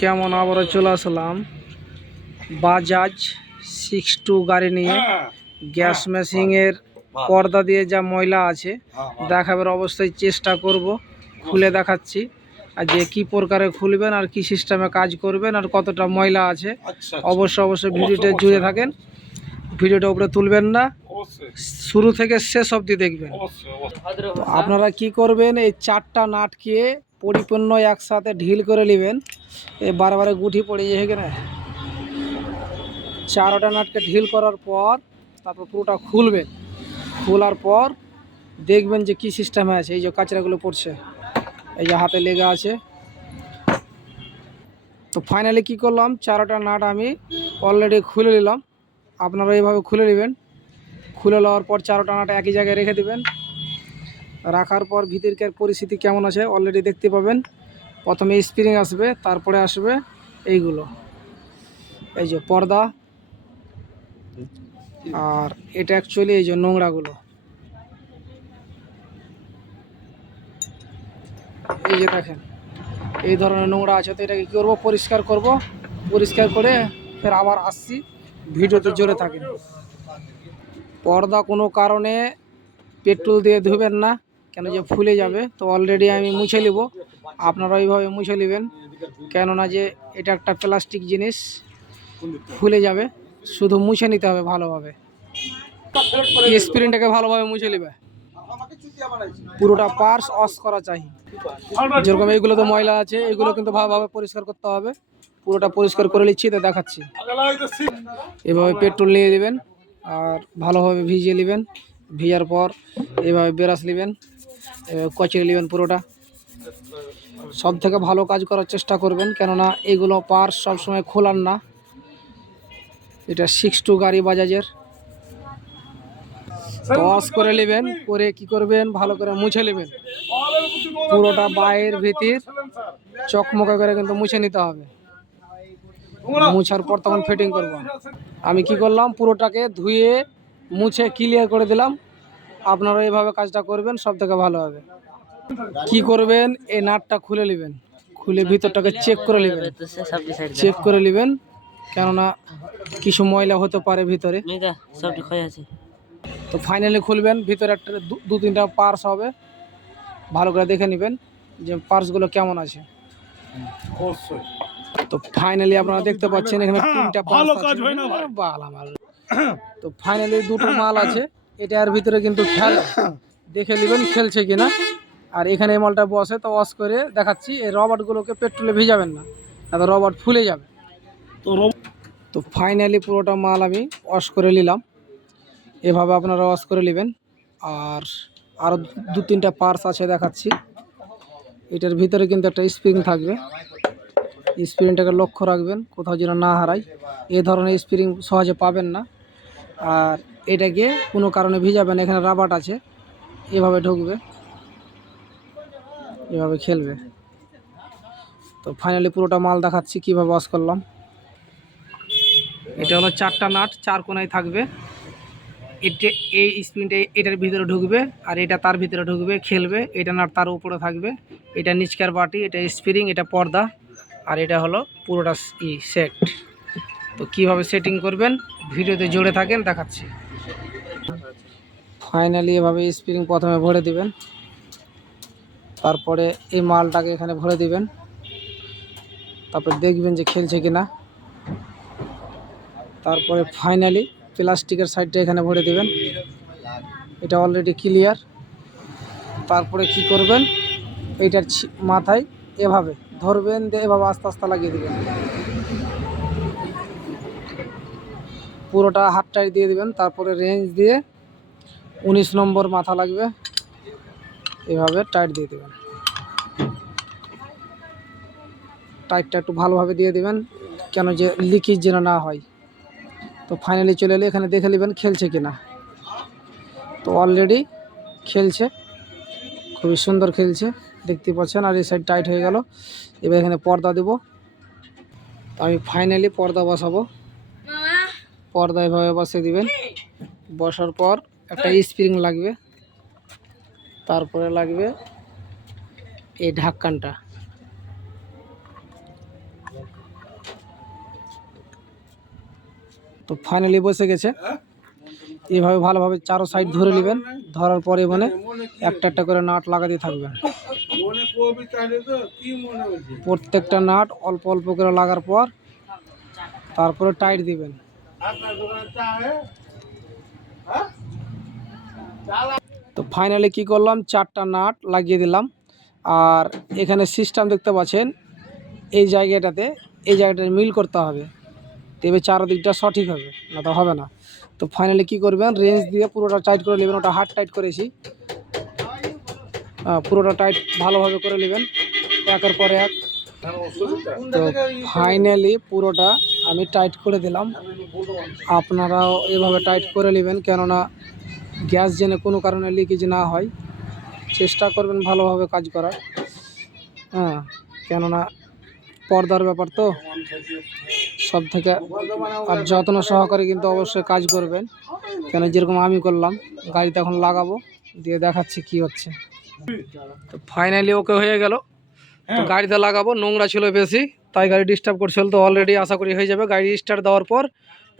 কেমন আবারও চলে আসলাম বাজাজ 62 গাড়ি নিয়ে। গ্যাস মেশিনের পর্দা দিয়ে যা ময়লা আছে দেখাবার অবস্থায় চেষ্টা করব, খুলে দেখাচ্ছি আর যে কি প্রকারে খুলবেন আর কি সিস্টেমে কাজ করবেন আর কতটা ময়লা আছে। অবশ্যই ভিডিওটা জুড়ে থাকেন, ভিডিওটা উপরে তুলবেন না, শুরু থেকে শেষ অবধি দেখবেন। আপনারা কি করবেন, এই 4টা নাটকে পরিপূর্ণ একসাথে ঢিল করে নেবেন। এই বারবারে গুঠি পড়ে যায় এখানে। 4টা নাটকে ঢিল করার পর তারপর পুরোটা খুলবেন। খোলার পর দেখবেন যে কি সিস্টেমে আছে। এই যে কাচরাগুলো পড়ছে, এই যে হাতে লেগে আছে। তো ফাইনালি কি করলাম, 4টা নাট আমি অলরেডি খুলে নিলাম। আপনারা এইভাবে খুলে নেবেন। খুলে নেওয়ার পর 4টা নাট একই জায়গায় রেখে দেবেন। রাখার পর ভিতরকার পরিস্থিতি কেমন আছে অলরেডি দেখতে পাবেন। প্রথমে স্প্রিং আসবে, তারপরে আসবে এইগুলো, এই যে পর্দা, আর এটা অ্যাকচুয়ালি এই যে নোংরাগুলো, এই যে দেখেন এই ধরনের নোংরা আছে। তো এটাকে কী করবো, পরিষ্কার করব। পরিষ্কার করে ফের আবার আসছি, ভিডিওতে জোরে থাকেন। পর্দা কোনো কারণে পেট্রোল দিয়ে ধুবেন না, কেন যে ফুলে যাবে। তো অলরেডি আমি মুছে নেব, আপনারা এইভাবে মুছে নেবেন, কেননা যে এটা একটা প্লাস্টিক জিনিস, ফুলে যাবে। শুধু মুছে নিতে হবে ভালোভাবে, স্প্রিংটাকে ভালোভাবে মুছে নেবে। পুরোটা পার্টস ওয়াশ করা চাই। যেরকম এইগুলো তো ময়লা আছে, এগুলো কিন্তু ভালোভাবে পরিষ্কার করতে হবে। পুরোটা পরিষ্কার করে নিচ্ছি, তো দেখাচ্ছি। এভাবে পেট্রোল নিয়ে নেবেন আর ভালোভাবে ভিজিয়ে নেবেন। ভিজার পর এভাবে ব্রাশ নেবেন, কচড়ে নেবেন পুরোটা। সব থেকে ভালো কাজ করার চেষ্টা করবেন, কেননা এগুলো পার্টস সবসময় খোলার না। এটা 62 গাড়ি বাজাজের। ওয়াশ করে নেবেন, করে কি করবেন, ভালো করে মুছে নেবেন। পুরোটা বাইরের ভিতর চকমকা করে কিন্তু মুছে নিতে হবে। মুছার পর তখন ফিটিং করব। আমি কি করলাম, পুরোটাকে ধুয়ে মুছে ক্লিয়ার করে দিলাম। আপনারা এইভাবে কাজটা করবেন, সব থেকে ভালো হবে। কি করবেন, এই নাটটা খুলে নেবেন, খুলে ভিতরটাকে চেক করে নেবেন। চেক করে নেবেন, কেননা কিছু ময়লা হতে পারে ভিতরে। তো ফাইনালি খুলবেন, ভিতরে একটা 2-3টা পার্টস হবে, ভালো করে দেখে নেবেন যে পার্টসগুলো কেমন আছে। তো ফাইনালি আপনারা দেখতে পাচ্ছেন এখানে 3টা পার্টস আছে। তো ফাইনালি 2টো মাল আছে, এটার ভিতরে কিন্তু খেল দেখে নেবেন খেলছে কিনা। আর এখানে এই মালটা বসে, তো ওয়াশ করে দেখাচ্ছি। এই রবারগুলোকে পেট্রোলে ভিজাবেন না, তাহলে রবার ফুলে যাবে। তো ফাইনালি পুরোটা মাল আমি ওয়াশ করে নিলাম। এভাবে আপনারা ওয়াশ করে নেবেন। আর আরও 2-3টা পার্টস আছে দেখাচ্ছি। এটার ভিতরে কিন্তু একটা স্প্রিং থাকবে, স্প্রিংটাকে লক্ষ্য রাখবেন কোথাও যেন না হারায়। এই ধরনের স্প্রিং সহজে পাবেন না। আর এটাকে কোনো কারণে ভিজাবেন, এখানে রাবার আছে, এভাবে ঢুকবে, এভাবে খেলবে। তো ফাইনালি পুরোটা মাল দেখাচ্ছি কীভাবে ওয়াশ করলাম। এটা হলো 4টা নাট, 4 কোণায় থাকবে। এটা এই স্প্রিংটা এটার ভিতরে ঢুকবে, আর এটা তার ভিতরে ঢুকবে, খেলবে। এটা নাট তার উপরে থাকবে, এটা নিচকার বাটি, এটা স্প্রিং, এটা পর্দা, আর এটা হলো পুরোটা সেট। তো কিভাবে সেটিং করবেন ভিডিওতে জুড়ে থাকেন, দেখাচ্ছি। ফাইনালি এভাবে স্প্রিং প্রথমে ভরে দিবেন, তারপরে এই মালটাকে এখানে ভরে দিবেন, তারপর দেখবেন যে খেলছে কিনা। তারপরে ফাইনালি প্লাস্টিকের সাইডটা এখানে ভরে দিবেন, এটা অলরেডি ক্লিয়ার। তারপরে কি করবেন, এইটার মাথায় এভাবে ধরবেন, দিয়ে এভাবে আস্তে আস্তে লাগিয়ে দিবেন। পুরোটা হাত টাইট দিয়ে দিবেন। তারপরে রেঞ্জ দিয়ে 19 নম্বর মাথা লাগবে, এভাবে টাইট দিয়ে দেবেন। টাইটটা একটু ভালোভাবে দিয়ে দিবেন, কেন যে লিকেজ যেন না হয়। তো ফাইনালি চলে এলে এখানে দেখে নেবেন খেলছে কিনা। তো অলরেডি খেলছে, খুবই সুন্দর খেলছে, দেখতে পাচ্ছেন। আর এই সাইড টাইট হয়ে গেল। এবার এখানে পর্দা দেব। তো আমি ফাইনালি পর্দা বসাবো। পর্দা এভাবে বসিয়ে দিবেন। বসার পর একটা স্প্রিং লাগবে, তারপরে লাগবে এই ঢাক্কানটা। তো ফাইনালি বসে গেছে। এইভাবে ভালোভাবে চারো সাইড ধরে নেবেন, ধরার পরে মানে একটা একটা করে নাট লাগাতে থাকবেন। প্রত্যেকটা নাট অল্প অল্প করে লাগার পর তারপরে টাইট দিবেন। তো ফাইনালি কি করলাম, 4টা নাট লাগিয়ে দিলাম। আর এখানে সিস্টেম দেখতে পাচ্ছেন, এই জায়গাটাতে মিল করতে হবে, তবে চারদিকটা সঠিক হবে, না তো হবে না। তো ফাইনালি কি করবেন, রেঞ্জ দিয়ে পুরোটা টাইট করে নেবেন। ওটা হার্ড টাইট করেছি, পুরোটা টাইট ভালোভাবে করে নেবেন একের পর এক। তো ফাইনালি পুরোটা আমি টাইট করে দিলাম। আপনারাও এভাবে টাইট করে নেবেন, কেননা গ্যাস যেন কোনো কারণে লিকেজ না হয়। চেষ্টা করবেন ভালোভাবে কাজ করার, কেননা পর্দার ব্যাপার তো সব থেকে। আর যত্ন সহকারে কিন্তু অবশ্যই কাজ করবেন, কেন যেরকম আমি করলাম। গাড়িতে এখন লাগাবো, দিয়ে দেখাচ্ছি কি হচ্ছে। তো ফাইনালি ওকে হয়ে গেল। তো গাড়িতে লাগাবো, নোংরা ছিল বেশি তাই গাড়ি ডিস্টার্ব করছিল। তো অলরেডি আশা করি হয়ে যাবে। গাড়ি স্টার্ট দেওয়ার পর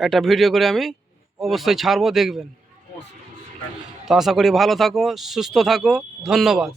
একটা ভিডিও করে আমি অবশ্যই ছাড়বো, দেখবেন। তো আশা করি ভালো থাকো, সুস্থ থাকো, ধন্যবাদ।